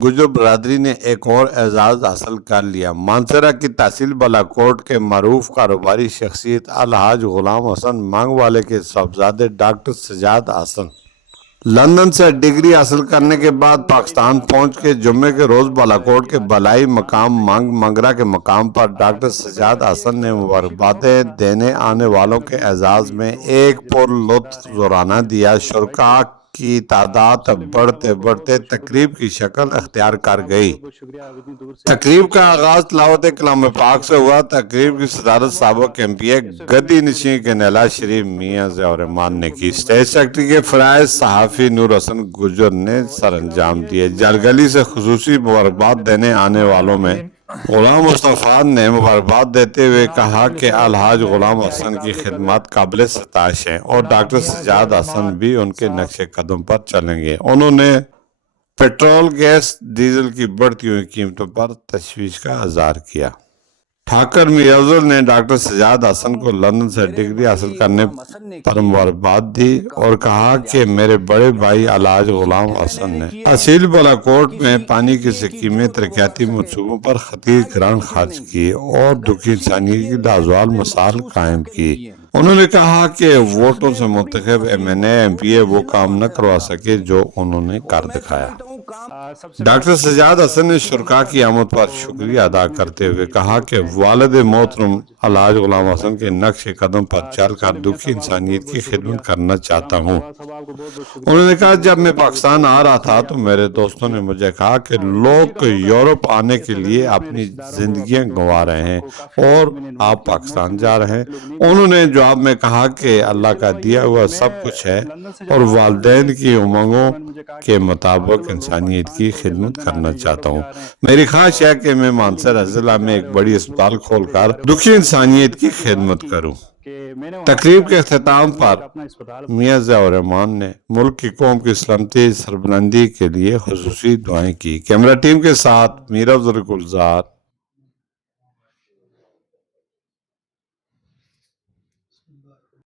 गुजर बरादरी ने एक और एजाज हासिल कर लिया। मानसरा की तहसील बालाकोट के मरूफ कारोबारी शख्सियत अलहाज गुलाम हसन मांग वाले के साहबजादे डॉक्टर सजाद हसन लंदन से डिग्री हासिल करने के बाद पाकिस्तान पहुंच के जुम्मे के रोज बालाकोट के बलाई मकाम मंगरा के मकाम पर डॉक्टर सजाद हसन ने मुबारकबादें देने आने वालों के एजाज में एक पुरलुत्फ जोराना दिया। शुरका की तादाद बढ़ते बढ़ते तकरीब की शक्ल अख्तियार कर गई। तकरीब का आगाज तिलावत कलाम पाक से हुआ। तकरीब की सदारत साबिक एमपीए गद्दी नशीं कनेला शरीफ मियां ज़ियाउर रहमान ने की। स्टेज सेक्रेटरी के फराइज सहाफ़ी नूर हसन गुजर ने सर अंजाम दिए। जरगली से खुसूसी मुबारकबाद देने आने वालों में गुलाम मुस्तफ़ा ने मुबारकबाद देते हुए कहा कि अलहाज गुलाम हसन की खिदमत काबिल सताइश है और डॉक्टर सजाद हसन भी उनके नक्शे कदम पर चलेंगे। उन्होंने पेट्रोल, गैस, डीजल की बढ़ती हुई कीमतों पर तशवीश का इज़हार किया। ठाकर मियां अफजल ने डॉक्टर सजाद हसन को लंदन से डिग्री हासिल करने पर मुबारकबाद दी और कहा कि मेरे बड़े भाई अलहाज गुलाम हसन ने तहसील बालाकोट में पानी की स्कीमें, तरक्याती मनसूबों पर खतीर करान खर्च की और दुखी इंसानियत की लाजवाल मिसाल कायम की। उन्होंने कहा कि वोटों से मुंतखब एमएनए एमपीए वो काम न करवा सके जो उन्होंने कर दिखाया। डॉक्टर सजाद हसन ने शुरका की आमद पर शुक्रिया अदा करते हुए कहा कि वालिद मोहतरम अलहाज गुलाम हसन के नक्शे कदम पर चलकर दुखी इंसानियत की खिदमत करना चाहता हूँ। उन्होंने कहा, जब मैं पाकिस्तान आ रहा था तो मेरे दोस्तों ने मुझे कहा कि लोग यूरोप आने के लिए अपनी जिंदगियां गंवा रहे हैं और आप पाकिस्तान जा रहे हैं। उन्होंने जवाब में कहा कि अल्लाह का दिया हुआ सब कुछ है और वालिदैन की उमंगों के मुताबिक इंसानियत की खिदमत करना चाहता हूँ। मेरी ख्वाहिश है कि मैं मानसर जिला में एक बड़ी अस्पताल खोलकर दुखी इंसानियत की खिदमत करूँ। तकरीब के अख्ताम पर मियां ज़ियाउर रहमान ने मुल्क की कौम की सलामती सरबुलंदी के लिए खुसूसी दुआएं की। कैमरा टीम के साथ मीरा गुलजार,